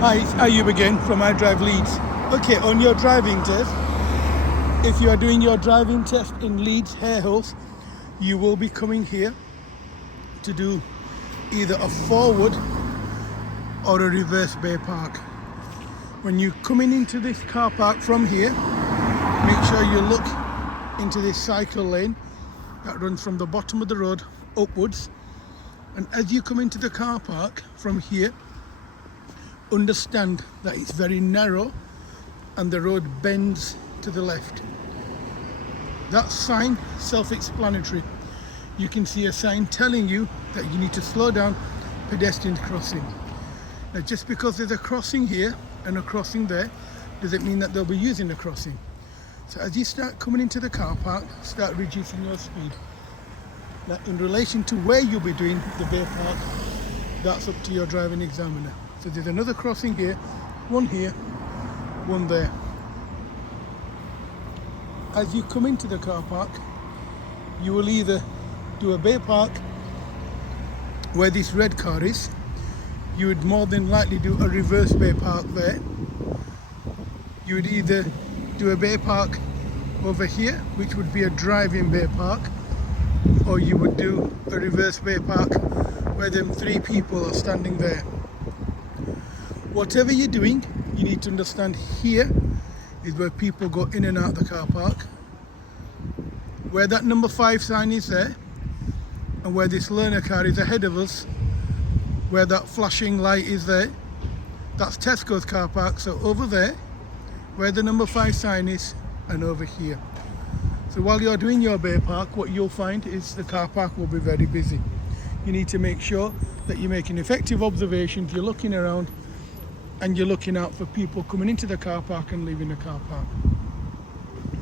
Hi, it's Ayub again from iDriveLeeds. Okay, on your driving test, if you are doing your driving test in Leeds Harehouse, you will be coming here to do either a forward or a reverse bay park. When you're coming into this car park from here, make sure you look into this cycle lane that runs from the bottom of the road upwards. And as you come into the car park from here, understand that it's very narrow and the road bends to the left. That sign, self-explanatory. You can see a sign telling you that you need to slow down, pedestrian crossing. Now just because there's a crossing here and a crossing there, doesn't mean that they'll be using the crossing. So as you start coming into the car park, start reducing your speed. Now in relation to where you'll be doing the bay park, that's up to your driving examiner. So there's another crossing here, one there. As you come into the car park, you will either do a bay park where this red car is. You would more than likely do a reverse bay park there. You would either do a bay park over here, which would be a driving bay park, or you would do a reverse bay park where them three people are standing there. Whatever you're doing, you need to understand here is where people go in and out the car park. Where that number 5 sign is there, and where this learner car is ahead of us, where that flashing light is there, that's Tesco's car park. So over there, where the number 5 sign is, and over here. So while you're doing your bay park, what you'll find is the car park will be very busy. You need to make sure that you're making effective observations, you're looking around, and you're looking out for people coming into the car park and leaving the car park.